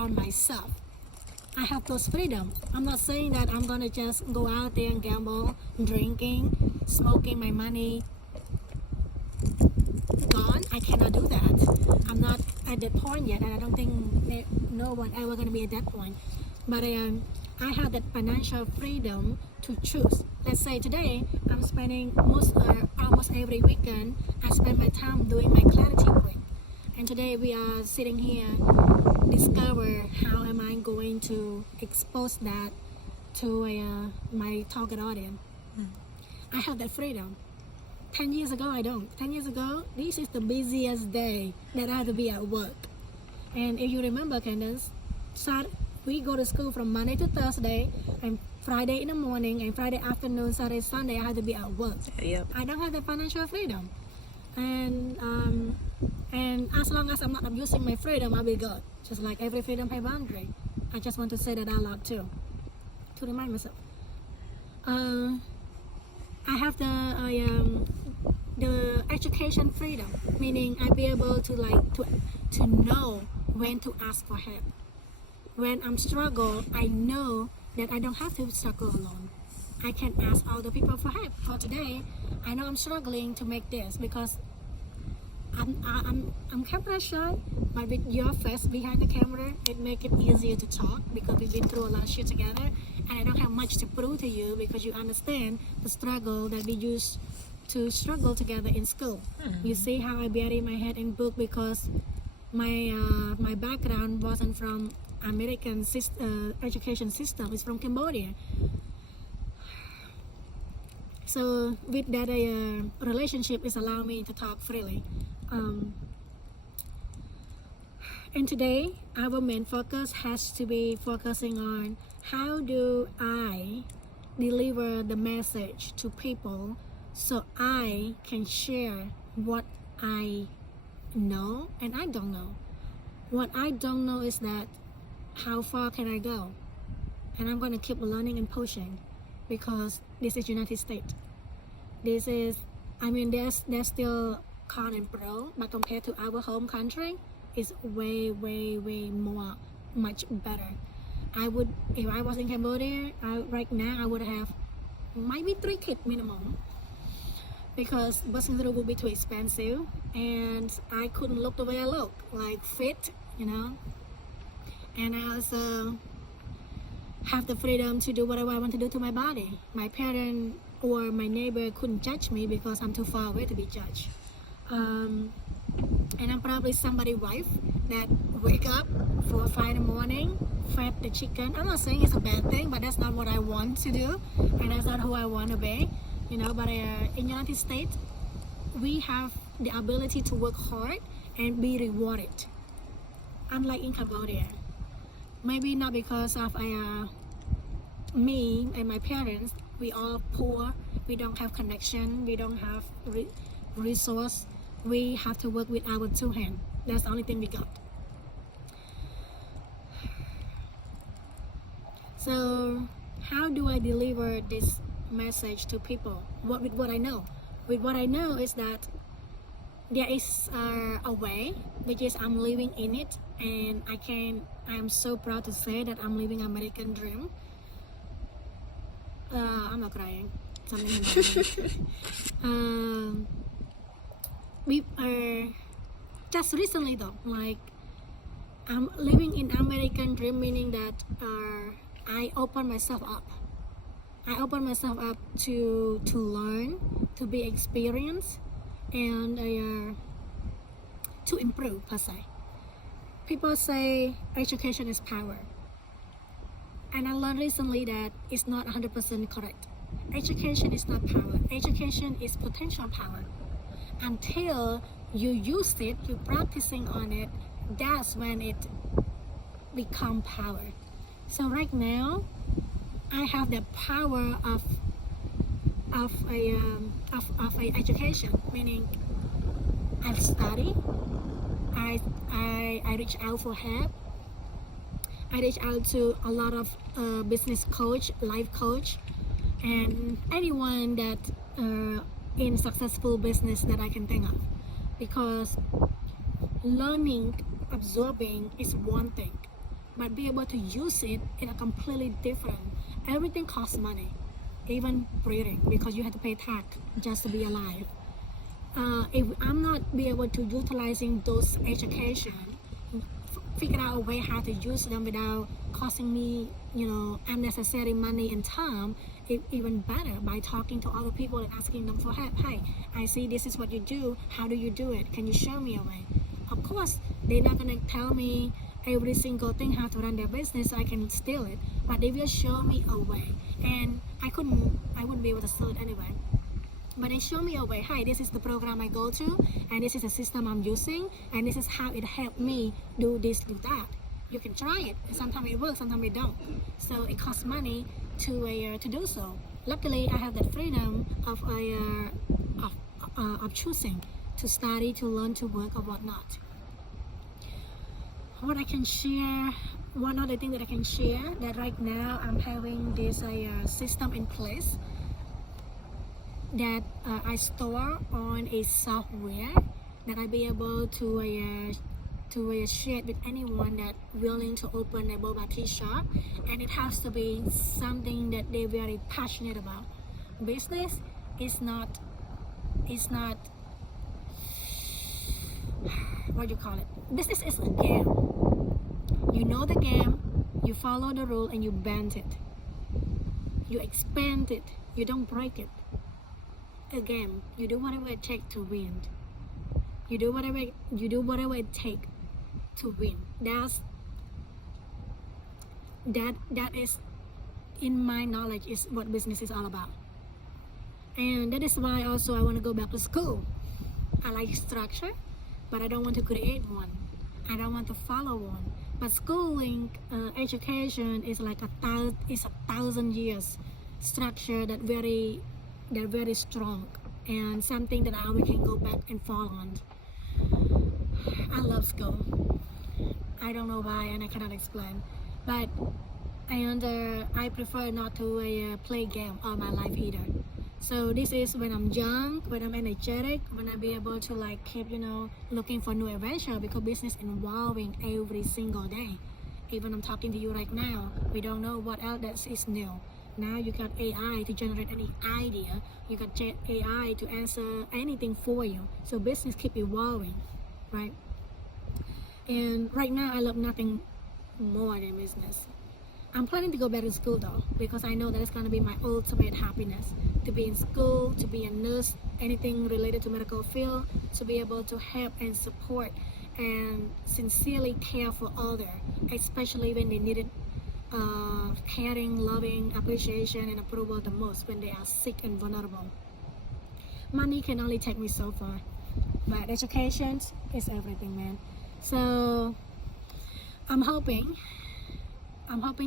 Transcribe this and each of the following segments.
on myself. I have those freedom. I'm not saying that I'm gonna just go out there and gamble, drinking, smoking, my money gone. I cannot do that. I'm not at that point yet, and I don't think no one ever gonna be at that point. But I have that financial freedom to choose. Let's say today I'm spending almost every weekend. I spend my time doing my clarity work, and today we are sitting here discover how am I going to expose that to my target audience. I have that freedom. 10 years ago I don't. 10 years ago this is the busiest day that I have to be at work. And if you remember, Candace, we go to school from Monday to Thursday, and Friday in the morning and Friday afternoon, Saturday, Sunday I have to be at work. Yep. I don't have the financial freedom. And as long as I'm not abusing my freedom, I'll be good. Just like every freedom has boundary. I just want to say that out loud too, to remind myself. I have the education freedom, meaning I be able to know when to ask for help. When I'm struggle, I know that I don't have to struggle alone. I can ask other people for help. For today, I know I'm struggling to make this because I'm camera shy, but with your face behind the camera, it make it easier to talk because we've been through a lot of shit together, and I don't have much to prove to you because you understand the struggle that we used to struggle together in school. You see how I bury my head in book because my background wasn't from American education system. It's from Cambodia. So with that relationship is allow me to talk freely. And today our main focus has to be focusing on how do I deliver the message to people so I can share what I know and I don't know. What I don't know is that how far can I go? And I'm going to keep learning and pushing because this is United States. This is, I mean, there's still con and pro, but compared to our home country, it's way more, much better. If I was in Cambodia, right now I would have maybe 3 kids minimum, because busing through would be too expensive, and I couldn't look the way I look, like fit, you know. And I also have the freedom to do whatever I want to do to my body. My parent or my neighbor couldn't judge me because I'm too far away to be judged. And I'm probably somebody's wife that wake up 4 or 5 in the morning, fed the chicken. I'm not saying it's a bad thing, but that's not what I want to do, and that's not who I want to be, you know. But in United States, we have the ability to work hard and be rewarded, unlike in Cambodia. Maybe not because of me and my parents. We all poor. We don't have connection. We don't have resource. We have to work with our 2 hands. That's the only thing we got. So how do I deliver this message to people? With what I know? With what I know is that there is a way, which is I'm living in it, and I'm so proud to say that I'm living American dream. I'm not crying. We are just recently though, like I'm living in American dream, meaning that I open myself up. I open myself up to learn, to be experienced, and to improve per se. People say education is power, and I learned recently that it's not 100% correct. Education is not power. Education is potential power. Until you use it, you're practicing on it, that's when it becomes power. So right now, I have the power of a education, meaning I study, I reach out for help, I reach out to a lot of business coach, life coach, and anyone that in successful business that I can think of, because learning, absorbing is one thing, but be able to use it in a completely different. Everything costs money, even breathing, because you have to pay tax just to be alive. If I'm not be able to utilizing those education, figure out a way how to use them without costing me, unnecessary money and time, even better by talking to other people and asking them for help. Hey, I see this is what you do. How do you do it? Can you show me a way? Of course, they're not gonna tell me every single thing how to run their business so I can steal it, but they will show me a way. And I wouldn't be able to steal it anyway. But they show me a way. Hi, this is the program I go to, and this is the system I'm using, and this is how it helped me do this, do that. You can try it. Sometimes it works, sometimes it don't. So it costs money to do so. Luckily, I have that freedom of choosing to study, to learn, to work, or whatnot. What I can share, one other thing that I can share, that right now I'm having this system in place that I store on a software that I be able to share with anyone that willing to open a boba tea shop, and it has to be something that they're very passionate about. Business is not what do you call it? Business is a game. You know the game, you follow the rule, and you bend it. You expand it. You don't break it. A game. You do whatever it takes to win. You do whatever it takes to win. That is, in my knowledge, is what business is all about. And that is why also I want to go back to school. I like structure, but I don't want to create one. I don't want to follow one. But schooling, education is like a 1,000 years structure that very strong, and something that I always can go back and fall on. I love school. I don't know why, and I cannot explain. But I prefer not to play game all my life either. So this is when I'm young, when I'm energetic, when I be able to keep looking for new adventure, because business involving every single day. Even I'm talking to you right now, we don't know what else that is new. Now you got AI to generate any idea. You got AI to answer anything for you. So business keep evolving, right? And right now I love nothing more than business. I'm planning to go back to school though, because I know that it's going to be my ultimate happiness to be in school, to be a nurse, anything related to medical field, to be able to help and support and sincerely care for others, especially when they needed caring, loving, appreciation, and approval the most, when they are sick and vulnerable. Money can only take me so far, but education is everything, man. So I'm hoping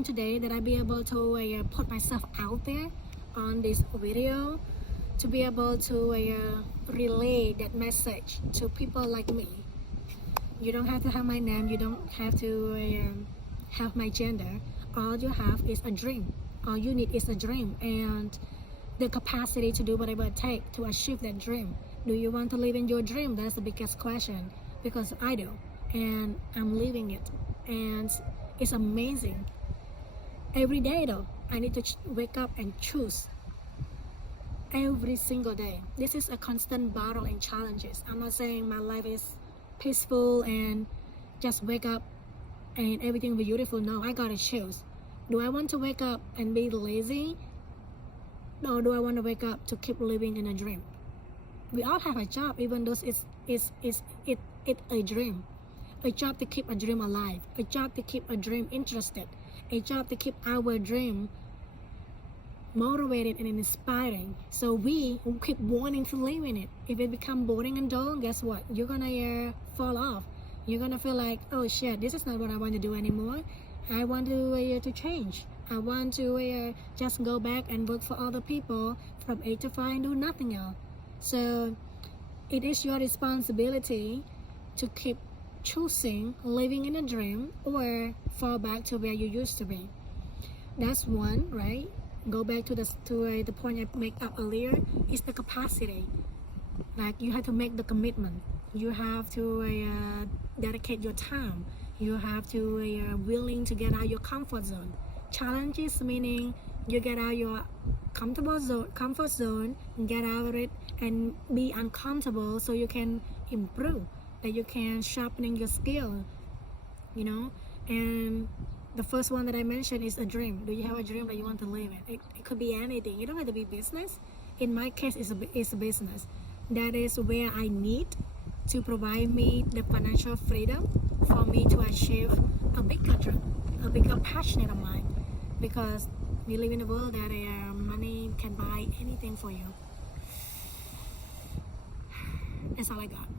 today that I'll be able to put myself out there on this video, to be able to relay that message to people like me. You don't have to have my name, you don't have to have my gender. All you have is a dream. All you need is a dream and the capacity to do whatever it takes to achieve that dream. Do you want to live in your dream? That's the biggest question, because I do, and I'm living it, and it's amazing. Every day though, I need to wake up and choose. Every single day. This is a constant battle and challenges. I'm not saying my life is peaceful and just wake up and everything will be beautiful. No, I gotta choose. Do I want to wake up and be lazy? Or do I want to wake up to keep living in a dream? We all have a job, even though it's a dream. A job to keep a dream alive. A job to keep a dream interested. A job to keep our dream motivated and inspiring. So we keep wanting to live in it. If it become boring and dull, guess what? You're gonna fall off. You're gonna feel like, oh shit, this is not what I want to do anymore. I want to change. I want to just go back and work for other people from 8 to 5 and do nothing else. So it is your responsibility to keep choosing living in a dream or fall back to where you used to be. That's one, right? Go back to the point I made up earlier. Is the capacity. Like, you have to make the commitment. You have to dedicate your time. You have to willing to get out your comfort zone. Challenges meaning you get out your comfort zone, get out of it, and be uncomfortable so you can improve, that you can sharpening your skill, you know. And the first one that I mentioned is a dream. Do you have a dream that you want to live in? It could be anything. You don't have to be business. In my case, it's a business. That is where I need to provide me the financial freedom for me to achieve a bigger dream, a bigger passion of mine. Because we live in a world that money can buy anything for you. That's all I got.